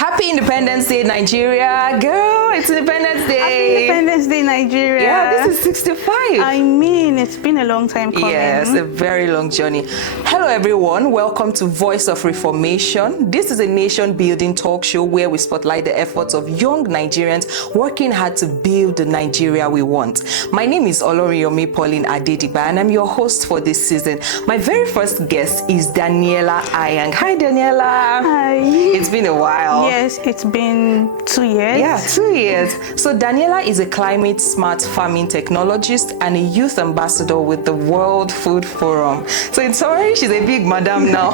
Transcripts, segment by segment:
Happy Independence Day, Nigeria. Girl, it's Independence Day. Happy Independence Day, Nigeria. Yeah, this is 65. I mean, it's been a long time coming. Yes, a very long journey. Hello, everyone. Welcome to Voice of Reformation. This is a nation-building talk show where we spotlight the efforts of young Nigerians working hard to build the Nigeria we want. My name is Oloriyomi Pauline Adediba, and I'm your host for this season. My very first guest is Daniela Ayang. Hi, Daniela. Hi. It's been a while. Yes, it's been 2 years. Yeah, 2 years. So Daniela is a climate smart farming technologist and a youth ambassador with the World Food Forum. So in summary, she's a big madam now.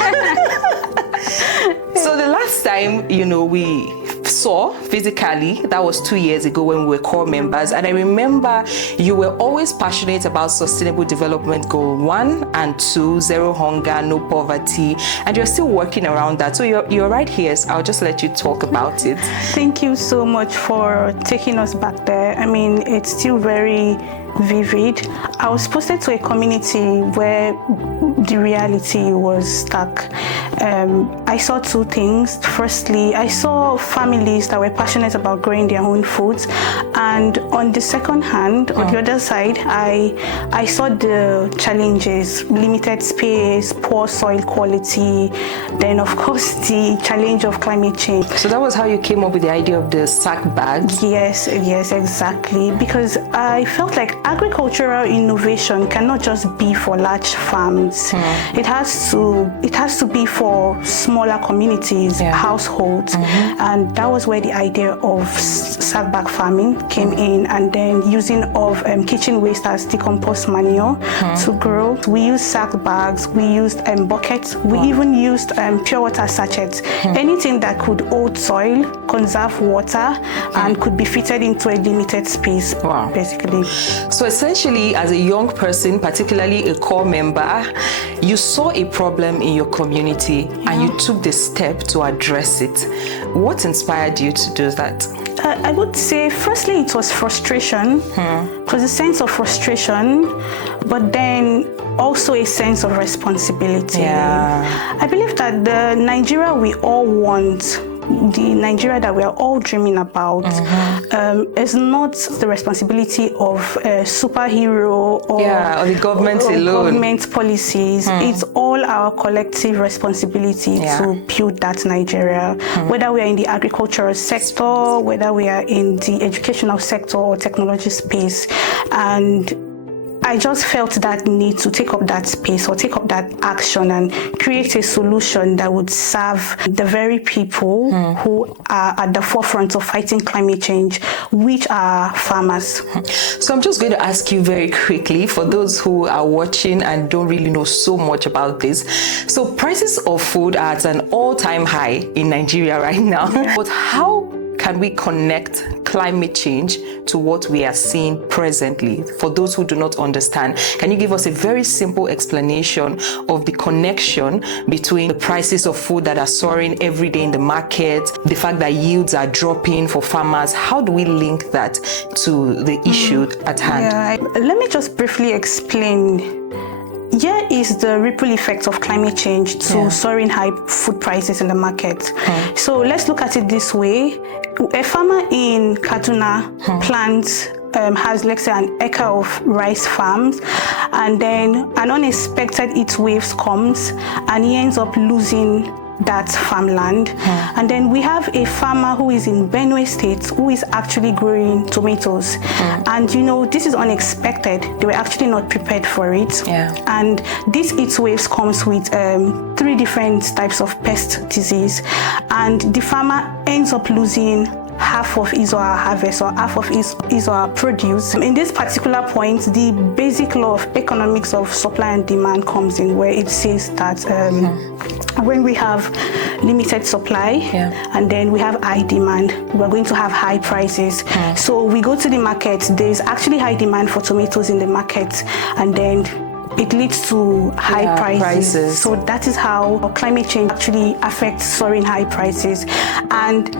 So the last time, we saw physically, that was 2 years ago when we were core members, and I remember you were always passionate about Sustainable Development Goal 1 and 2, zero hunger, no poverty, and you're still working around that. So you're right here, so I'll just let you talk about it. Thank you so much for taking us back there. I mean, it's still very vivid. I was posted to a community where the reality was stuck. I saw two things. Firstly, I saw families that were passionate about growing their own foods, and on the second hand, on the other side, I saw the challenges: limited space, poor soil quality, then of course the challenge of climate change. So that was how you came up with the idea of the sack bags? Yes, exactly. Because I felt like agricultural innovation cannot just be for large farms. It has to be for smaller communities, households, and that was where the idea of sack bag farming came in. And then using of kitchen waste as decomposed manure to grow. We used sack bags, we used buckets, we even used pure water sachets. Anything that could hold soil, conserve water, and could be fitted into a limited space, basically. So essentially, as a young person, particularly a core member, you saw a problem in your community and you took the step to address it. What inspired you to do that? I would say, firstly, it was frustration. It was a sense of frustration, but then also a sense of responsibility. I believe that the Nigeria we all want, the Nigeria that we are all dreaming about, is not the responsibility of a superhero or the government alone. Government policies. It's all our collective responsibility to build that Nigeria. Whether we are in the agricultural sector, whether we are in the educational sector or technology space. And I just felt that need to take up that space or take up that action and create a solution that would serve the very people who are at the forefront of fighting climate change, which are farmers. So I'm just going to ask you very quickly, for those who are watching and don't really know so much about this. So prices of food are at an all-time high in Nigeria right now. But how can we connect climate change to what we are seeing presently? For those who do not understand, can you give us a very simple explanation of the connection between the prices of food that are soaring every day in the market, the fact that yields are dropping for farmers? How do we link that to the issue at hand? Let me just briefly explain. Here is the ripple effect of climate change to soaring high food prices in the market. So let's look at it this way. A farmer in Kaduna plants, has, let's say, an acre of rice farms, and then an unexpected heat waves comes and he ends up losing that farmland. And then we have a farmer who is in Benue State who is actually growing tomatoes. And this is unexpected. They were actually not prepared for it. And this heat waves comes with 3 different types of pest disease. And the farmer ends up losing half of his or her harvest or half of his or her produce. In this particular point, the basic law of economics of supply and demand comes in, where it says that when we have limited supply and then we have high demand, we're going to have high prices. So we go to the market, there's actually high demand for tomatoes in the market, and then it leads to high prices. So that is how climate change actually affects soaring high prices. And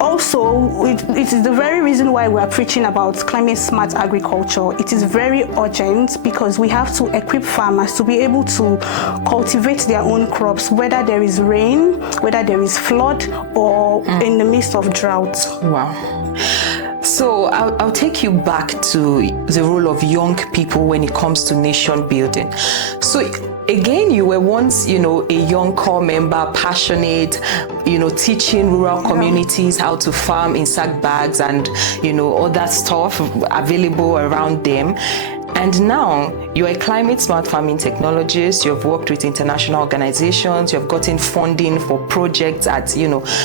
also, it is the very reason why we are preaching about climate smart agriculture. It is very urgent because we have to equip farmers to be able to cultivate their own crops, whether there is rain, whether there is flood, or in the midst of drought. Wow. So I'll take you back to the role of young people when it comes to nation building. So again, you were once, a young corps member, passionate, teaching rural communities how to farm in sack bags and, all that stuff available around them. And now you're a climate smart farming technologist. You've worked with international organizations. You've gotten funding for projects at,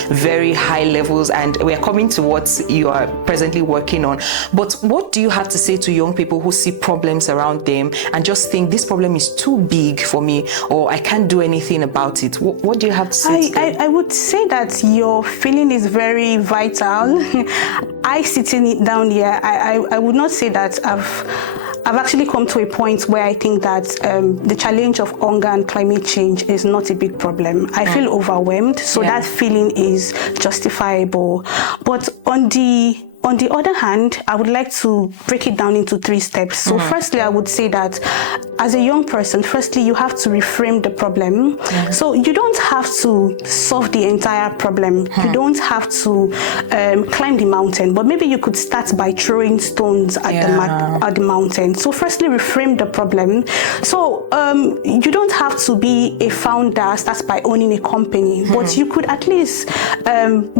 very high levels. And we're coming to what you are presently working on. But what do you have to say to young people who see problems around them and just think this problem is too big for me or I can't do anything about it? What do you have to say to them? I would say that your feeling is very vital. I sitting down here, I would not say that I've actually come to a point where I think that the challenge of hunger and climate change is not a big problem. I feel overwhelmed, so that feeling is justifiable. But on the other hand, I would like to break it down into 3 steps. So firstly, I would say that as a young person, firstly, you have to reframe the problem. So you don't have to solve the entire problem. You don't have to climb the mountain, but maybe you could start by throwing stones at the mountain. So firstly, reframe the problem. So you don't have to be a founder, start by owning a company, but you could at least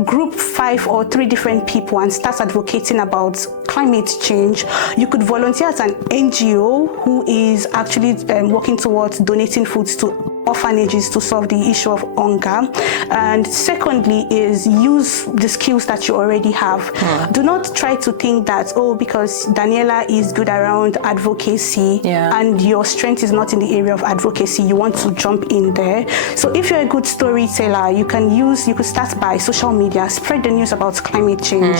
group 5 or 3 different people and start advocating about climate change. You could volunteer as an NGO who is actually working towards donating foods to orphanages to solve the issue of hunger. And secondly is use the skills that you already have. Do not try to think that, because Daniela is good around advocacy and your strength is not in the area of advocacy, you want to jump in there. So if you're a good storyteller, you could start by social media, spread the news about climate change.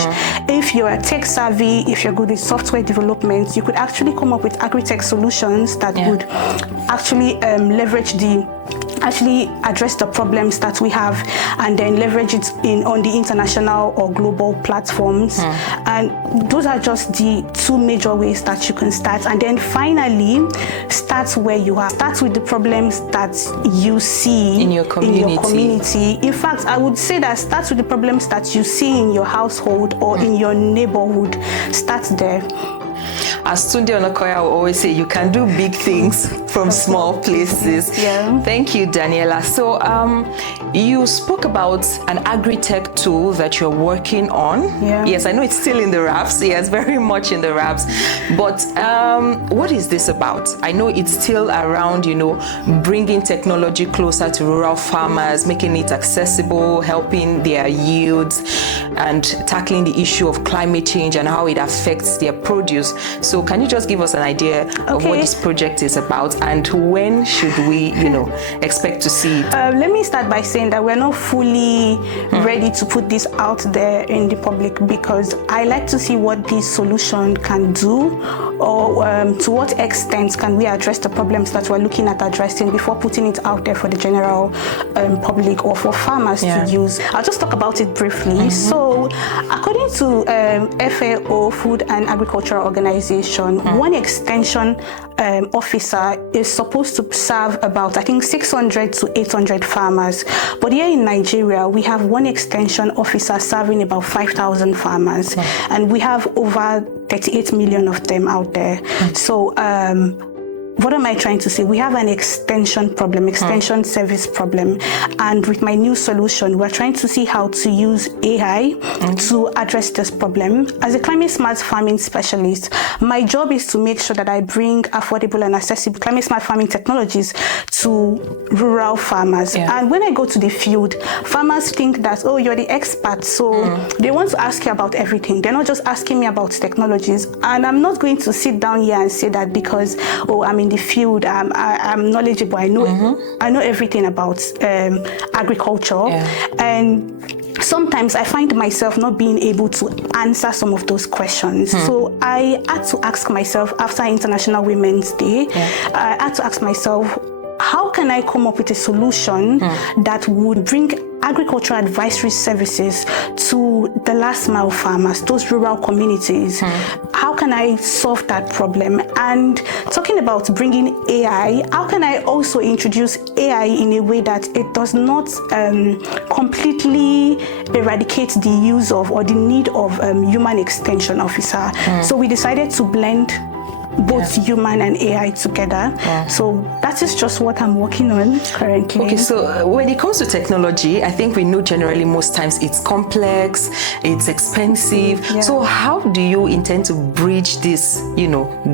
If you're a tech savvy, if you're good in software development, you could actually come up with agri-tech solutions that would actually address the problems that we have and then leverage it on the international or global platforms. And those are just the 2 major ways that you can start. And then finally, start where you are. Start with the problems that you see in your community. In fact, I would say that start with the problems that you see in your household or in your neighborhood. Start there. As Tunde Onakoya will always say, you can do big things from small places. Thank you, Daniela. So you spoke about an agri-tech tool that you're working on. Yes, I know it's still in the wraps. Yes, very much in the wraps. But what is this about? I know it's still around, bringing technology closer to rural farmers, making it accessible, helping their yields, and tackling the issue of climate change and how it affects their produce. So can you just give us an idea of what this project is about and when should we, expect to see it? Let me start by saying that we're not fully ready to put this out there in the public because I like to see what this solution can do or to what extent can we address the problems that we're looking at addressing before putting it out there for the general public or for farmers to use. I'll just talk about it briefly. So according to FAO, Food and Agricultural Organization, one extension officer is supposed to serve about, I think, 600 to 800 farmers. But here in Nigeria, we have one extension officer serving about 5,000 farmers. And we have over 38 million of them out there. So what am I trying to say? We have an extension problem, extension service problem. And with my new solution, we're trying to see how to use AI to address this problem. As a climate smart farming specialist, my job is to make sure that I bring affordable and accessible climate smart farming technologies to rural farmers. And when I go to the field, farmers think that, you're the expert. So they want to ask you about everything. They're not just asking me about technologies. And I'm not going to sit down here and say that because, I'm in the field, I'm knowledgeable, I know everything about agriculture. And sometimes I find myself not being able to answer some of those questions. So I had to ask myself after International Women's Day, I had to ask myself, how can I come up with a solution that would bring agricultural advisory services to the last mile farmers, those rural communities. How can I solve that problem? And talking about bringing AI, how can I also introduce AI in a way that it does not completely eradicate the use of or the need of human extension officer? So we decided to blend both human and AI together. So that is just what I'm working on currently. Okay, so when it comes to technology, I think we know generally most times it's complex, it's expensive. So how do you intend to bridge this,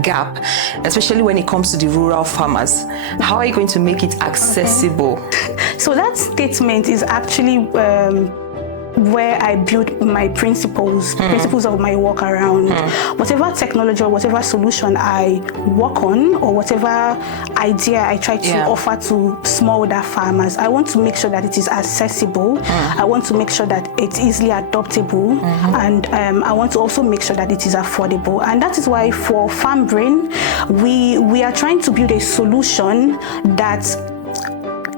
gap, especially when it comes to the rural farmers? How are you going to make it accessible? So that statement is actually where I build my principles of my work around. Whatever technology or whatever solution I work on or whatever idea I try to offer to smallholder farmers, I want to make sure that it is accessible. I want to make sure that it's easily adoptable, and I want to also make sure that it is affordable. And that is why for FarmBrain, we are trying to build a solution that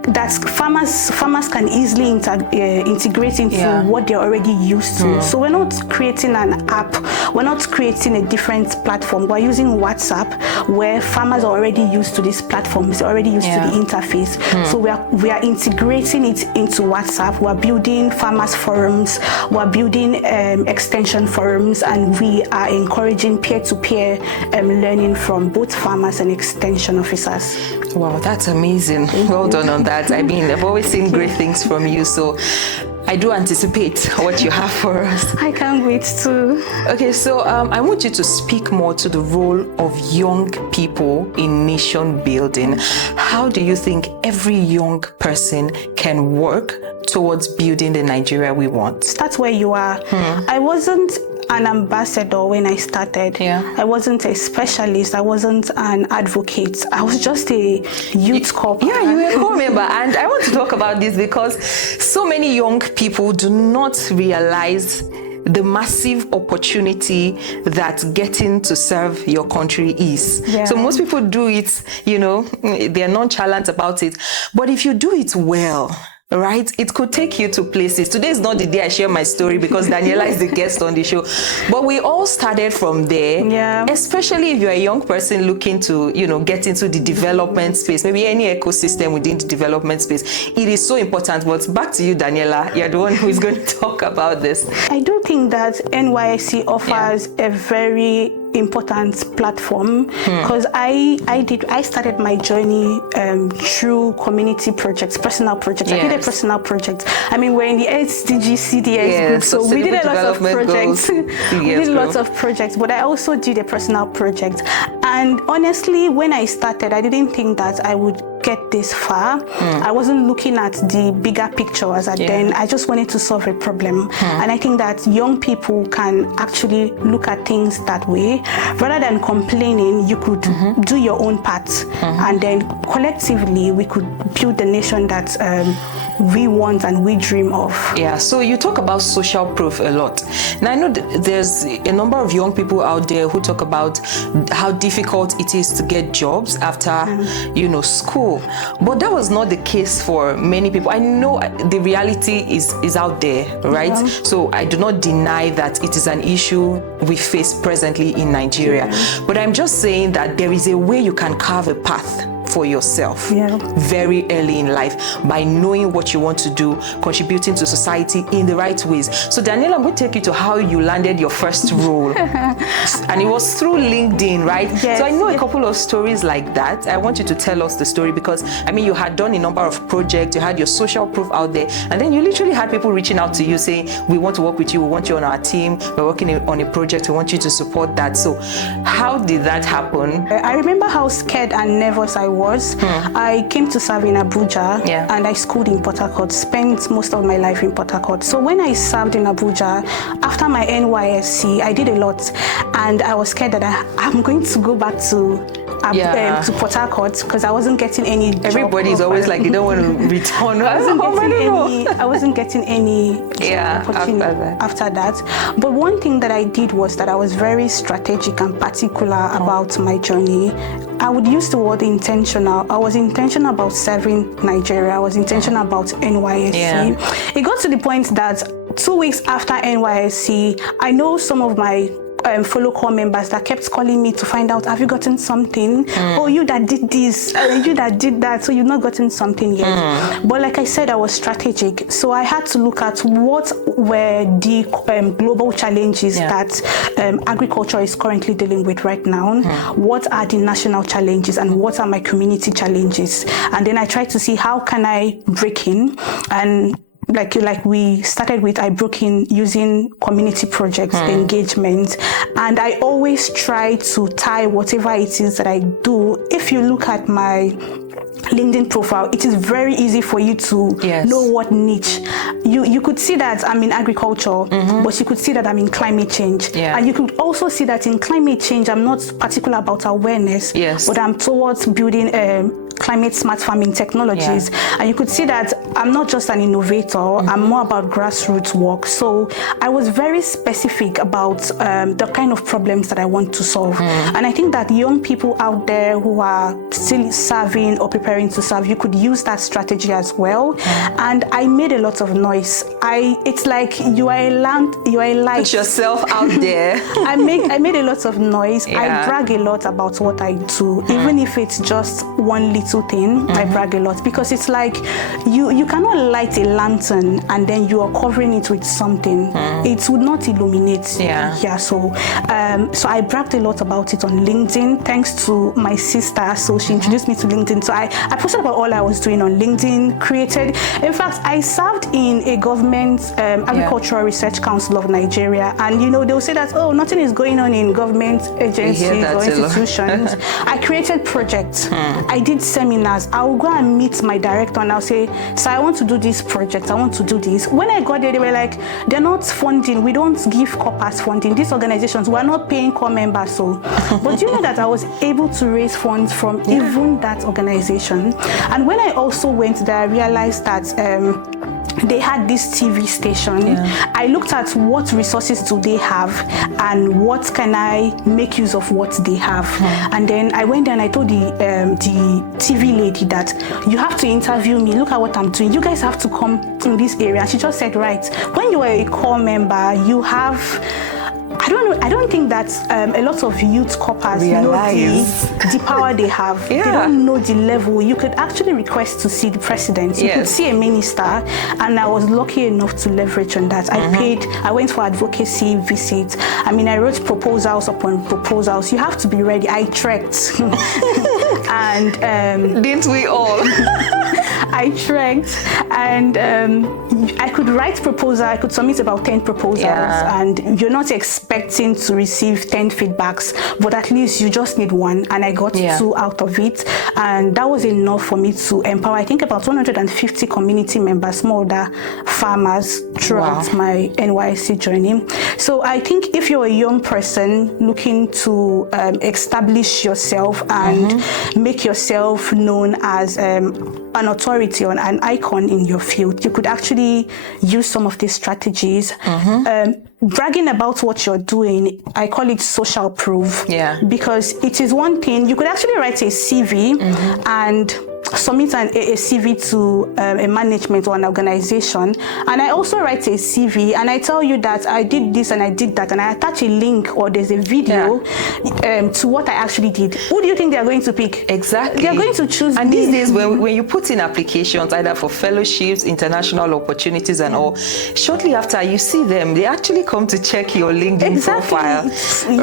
farmers can easily integrate into what they're already used to. So we're not creating an app, we're not creating a different platform. We're using WhatsApp, where farmers are already used to these platforms, they're already used to the interface. So we are integrating it into WhatsApp. We're building farmers forums, we're building extension forums, and we are encouraging peer-to-peer learning from both farmers and extension officers. Wow, that's amazing. Well done on that. I mean, I've always seen great things from you, so I do anticipate what you have for us. I can't wait to. Okay, so I want you to speak more to the role of young people in nation building. How do you think every young person can work towards building the Nigeria we want? Start where you are. I wasn't an ambassador when I started. I wasn't a specialist. I wasn't an advocate. I was just a youth corps. Yeah, you were a corps member. And I want to talk about this because so many young people do not realize the massive opportunity that getting to serve your country is. So most people do it, they're nonchalant about it. But if you do it well, right, it could take you to places. Today is not the day I share my story because Daniela is the guest on the show. But we all started from there, especially if you're a young person looking to, get into the development space, maybe any ecosystem within the development space. It is so important. But back to you, Daniela. You're the one who is going to talk about this. I do think that NYSC offers a very important platform because I started my journey through community projects, personal projects. I did a personal project. I mean, we're in the SDG CDS group, so we did a lot of projects. We did lots of projects, but I also did a personal project. And honestly, when I started, I didn't think that I would get this far. I wasn't looking at the bigger picture as at then. I just wanted to solve a problem. And I think that young people can actually look at things that way. Rather than complaining, you could do your own part, and then collectively we could build the nation that we want and we dream of. Yeah, so you talk about social proof a lot. Now I know there's a number of young people out there who talk about how difficult it is to get jobs after, school. But that was not the case for many people. I know the reality is out there, right? So I do not deny that it is an issue we face presently in Nigeria. But I'm just saying that there is a way you can carve a path for yourself very early in life by knowing what you want to do, contributing to society in the right ways. So Daniela, I'm going to take you to how you landed your first role. And it was through LinkedIn, right? Yes. So I know a couple of stories like that. I want you to tell us the story because, I mean, you had done a number of projects, you had your social proof out there, and then you literally had people reaching out to you saying, we want to work with you, we want you on our team, we're working on a project, we want you to support that. So how did that happen? I remember how scared and nervous I was. I came to serve in Abuja and I schooled in Port Harcourt, spent most of my life in Port Harcourt. So when I served in Abuja, after my NYSC, I did a lot and I was scared that I'm going to go back to to Port Harcourt because I wasn't getting any job. Everybody's always like, they don't want to return. I wasn't getting any job opportunity after that. But one thing that I did was that I was very strategic and particular about my journey. I would use the word intentional. I was intentional about serving Nigeria. I was intentional about NYSC. Yeah. It got to the point that 2 weeks after NYSC, I know some of my fellow corps members that kept calling me to find out, have you gotten something? Oh, you that did this, you that did that, so you've not gotten something yet. But like I said, I was strategic. So I had to look at what were the global challenges that agriculture is currently dealing with right now. What are the national challenges and what are my community challenges? And then I tried to see how can I break in, and like we started with, I broke in using community projects, engagement, and I always try to tie whatever it is that I do. If you look at my LinkedIn profile, it is very easy for you to know what niche. You could see that I'm in agriculture, but you could see that I'm in climate change. And you could also see that in climate change, I'm not particular about awareness, but I'm towards building climate smart farming technologies. And you could see that I'm not just an innovator, I'm more about grassroots work. So I was very specific about the kind of problems that I want to solve. And I think that young people out there who are still serving or preparing to serve, you could use that strategy as well. And I made a lot of noise. It's like you are a light. Put yourself out there. I made a lot of noise. I brag a lot about what I do, even if it's just one little thing. I brag a lot because it's like you cannot light a lantern and then you are covering it with something. It would not illuminate. So I bragged a lot about it on LinkedIn, thanks to my sister. So she introduced me to LinkedIn. So I posted about all I was doing on LinkedIn, created. In fact, I served in a government Agricultural Research Council of Nigeria, and they'll say that, oh, nothing is going on in government agencies or institutions. I created projects. I did seminars. I will go and meet my director and I'll say, so I want to do this project, I want to do this. When I got there, they were like, they're not funding, we don't give corpus funding. These organizations, we're not paying core members. So, but you know that I was able to raise funds from even that organization. And when I also went there, I realized that they had this TV station. I looked at what resources do they have and what can I make use of what they have. And then I went there and I told the TV lady that you have to interview me, look at what I'm doing, you guys have to come in this area. And she just said, right, when you are a core member, you have, I don't think that a lot of youth corpers know the power they have. They don't know the level. You could actually request to see the president. You could see a minister, and I was lucky enough to leverage on that. I went for advocacy visits. I mean, I wrote proposals upon proposals. You have to be ready. I trekked. And didn't we all? I trekked, and I could write proposals. I could submit about 10 proposals, and you're not expecting to receive 10 feedbacks, but at least you just need one. And I got 2 out of it, and that was enough for me to empower, I think, about 150 community members, smallholder farmers throughout my NYSC journey. So I think if you're a young person looking to establish yourself and make yourself known as an authority or an icon in your field, you could actually use some of these strategies. Bragging about what you're doing, I call it social proof. Because it is one thing, you could actually write a CV and submit a CV to a management or an organization, and I also write a CV and I tell you that I did this and I did that, and I attach a link or there's a video to what I actually did. Who do you think they're going to pick? Exactly. They're going to choose and me. These days when you put in applications either for fellowships, international opportunities and all, shortly after you see them, they actually come to check your LinkedIn profile.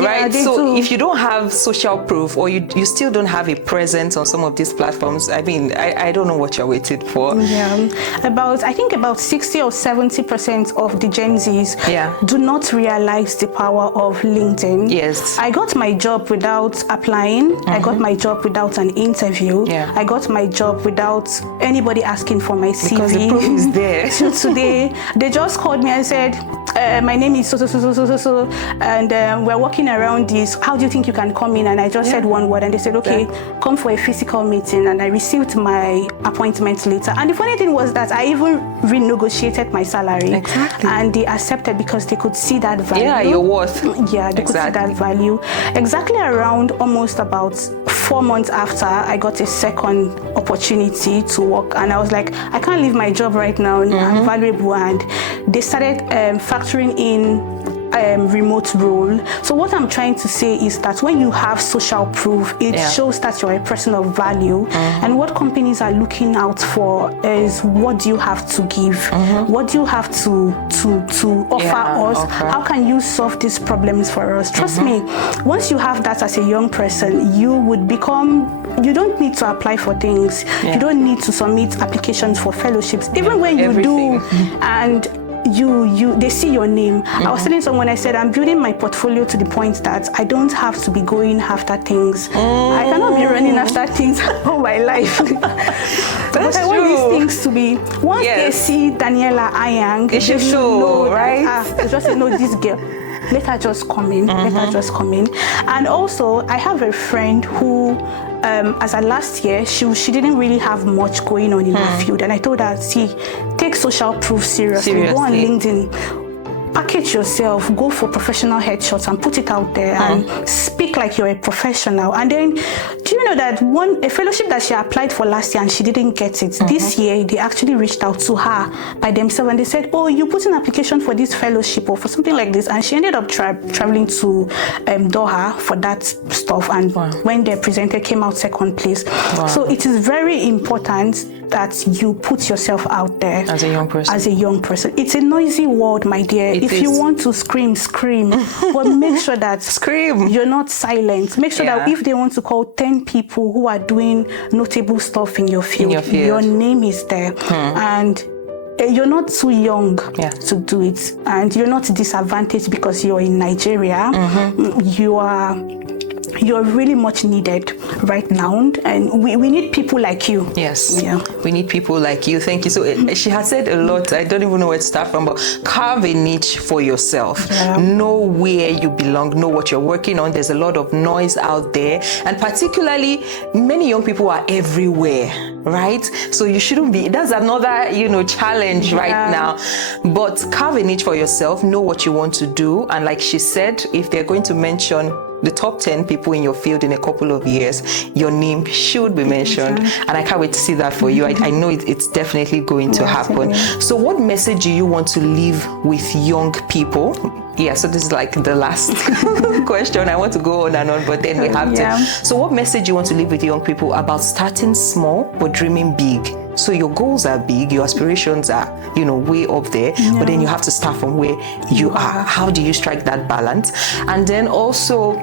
Right? So if you don't have social proof or you still don't have a presence on some of these platforms, I mean, I don't know what you're waiting for. I think about 60 or 70% of the Gen Zs do not realize the power of LinkedIn. I got my job without applying. I got my job without an interview. I got my job without anybody asking for my CV. Because the proof is there. So today, they just called me and said, my name is so, and we're walking around this. How do you think you can come in? And I just said one word, and they said, okay, come for a physical meeting. And I received my appointment later. And the funny thing was that I even renegotiated my salary. Exactly. And they accepted because they could see that value. Yeah, your worth. Yeah, they could see that value. Exactly around almost about 4 months after, I got a second opportunity to work, and I was like, I can't leave my job right now. I'm valuable, and they started factoring in remote role. So what I'm trying to say is that when you have social proof, it shows that you're a person of value. And what companies are looking out for is, what do you have to give? What do you have to offer us? How can you solve these problems for us? Trust me, once you have that as a young person, you would become, you don't need to apply for things. You don't need to submit applications for fellowships. Even when you do, and they see your name. I was telling someone, I said, I'm building my portfolio to the point that I don't have to be going after things. I cannot be running after things all my life. But I want these things to be, once they see Daniela Ayang, they should know, right? They just say, no, this girl, let her just come in. Let her just come in. And also, I have a friend who, as of last year, she didn't really have much going on in her field. And I told her, see, take social proof seriously. Go on LinkedIn, package yourself, go for professional headshots and put it out there and speak like you're a professional. And then, do you know that a fellowship that she applied for last year and she didn't get it, this year they actually reached out to her by themselves and they said, oh, you put an application for this fellowship or for something like this, and she ended up traveling to Doha for that stuff, and when they presented, came out second place. So it is very important that you put yourself out there as a young person. It's a noisy world, my dear. If you want to scream, but make sure that you're not silent. Make sure that if they want to call 10 people who are doing notable stuff in your field, your name is there. And you're not too young to do it, and you're not disadvantaged because you're in Nigeria. You're really much needed right now, and we need people like you. Yes, we need people like you. Thank you. So she has said a lot. I don't even know where to start from, but carve a niche for yourself. Know where you belong. Know what you're working on. There's a lot of noise out there, and particularly many young people are everywhere, right? So you shouldn't be. That's another, challenge right now. But carve a niche for yourself. Know what you want to do, and like she said, if they're going to mention the top 10 people in your field in a couple of years, your name should be mentioned. And I can't wait to see that for you. I know it's definitely going to happen. So what message do you want to leave with young people? Yeah, so this is like the last question. I want to go on and on, but then we have to. So what message do you want to leave with young people about starting small but dreaming big? So your goals are big, your aspirations are, way up there, but then you have to start from where you are. How do you strike that balance? And then also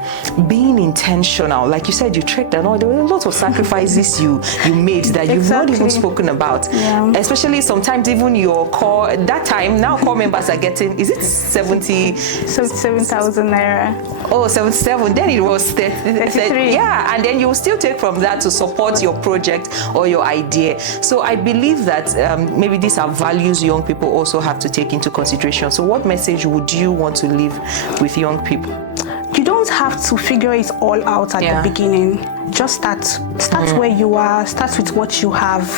being intentional. Like you said, you trekked and all. There were a lot of sacrifices you made that you've not even spoken about. Especially sometimes even your core, that time, now core members are getting, is it 77,000 naira. Oh, 77. Then it was 33. Yeah, and then you will still take from that to support your project or your idea. So I believe that maybe these are values young people also have to take into consideration. So what message would you want to leave with young people? You don't have to figure it all out at the beginning. Just start where you are, start with what you have.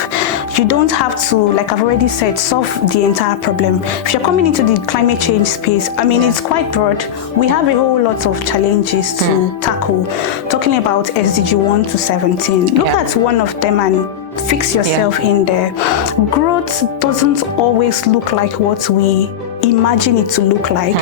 You don't have to, like I've already said, solve the entire problem. If you're coming into the climate change space, it's quite broad. We have a whole lot of challenges to tackle. Talking about SDG 1 to 17, look at one of them and fix yourself in there. Growth doesn't always look like what we imagine it to look like,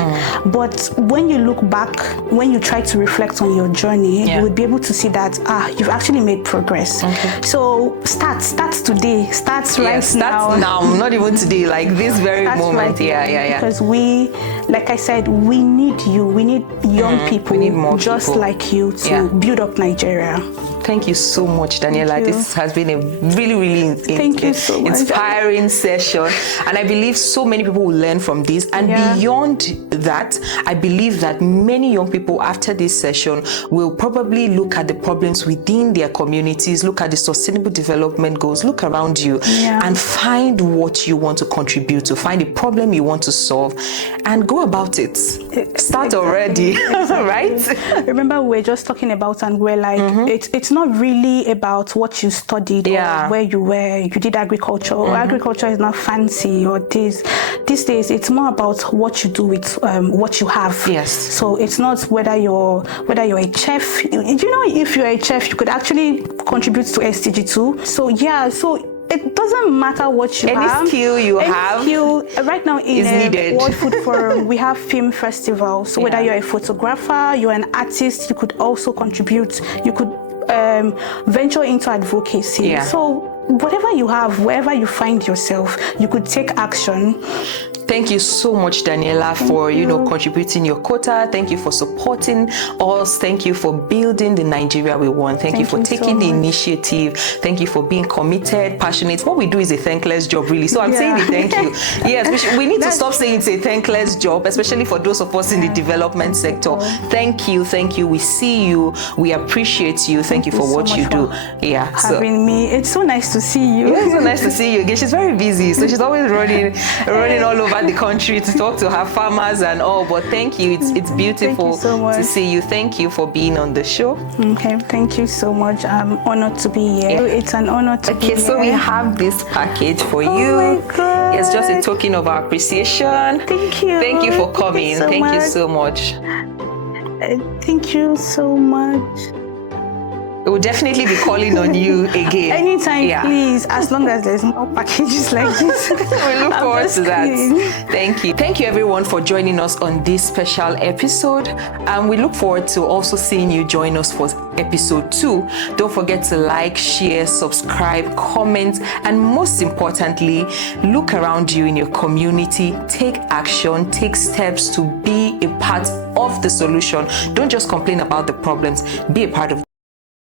but when you look back, when you try to reflect on your journey, you would be able to see that you've actually made progress. So start today, start now, not even today, like this very moment. Because we, like I said, we need you, we need young people, we need more just people like you to build up Nigeria. Thank you so much, Daniela. This has been a really, really Thank you so much. inspiring session. And I believe so many people will learn from this. And beyond that, I believe that many young people after this session will probably look at the problems within their communities, look at the sustainable development goals, look around you and find what you want to contribute to, find a problem you want to solve and go about it. Start already, right? Remember, we were just talking about, and we're like, it's not really about what you studied or where you were, you did agriculture, or agriculture is not fancy or this. These days, it's more about what you do with what you have. Yes. So it's not whether you're a chef. You know, if you're a chef, you could actually contribute to SDG too. So it doesn't matter what you have. Any skill you have. Right now in needed. World Food Forum, we have film festivals. So whether you're a photographer, you're an artist, you could also contribute. You could venture into advocacy. Yeah. So whatever you have, wherever you find yourself, you could take action. Thank you so much, Daniela, for contributing your quota. Thank you for supporting us. Thank you for building the Nigeria we want. Thank you for taking the initiative. Thank you for being committed, passionate. What we do is a thankless job, really. So I'm saying the thank you. Yes, we need to stop saying it's a thankless job, especially for those of us in the development sector. Thank you. We see you. We appreciate you. Thank you for what you do. Having me. It's so nice to see you. Yeah, it's so nice to see you again. She's very busy, so she's always running all over the country to talk to her farmers and all, but thank you. It's beautiful to see you. Thank you for being on the show. Okay, thank you so much. I'm honored to be here. It's an honor to be here. Okay, so we have this package for you. Oh my God. It's just a token of our appreciation. Thank you. Thank you for coming. Thank you so much. Thank you so much. We'll definitely be calling on you again. Anytime, please, as long as there's more packages like this. We look forward to that. Thank you. Thank you, everyone, for joining us on this special episode. And we look forward to also seeing you join us for episode 2. Don't forget to like, share, subscribe, comment, and most importantly, look around you in your community, take action, take steps to be a part of the solution. Don't just complain about the problems, be a part of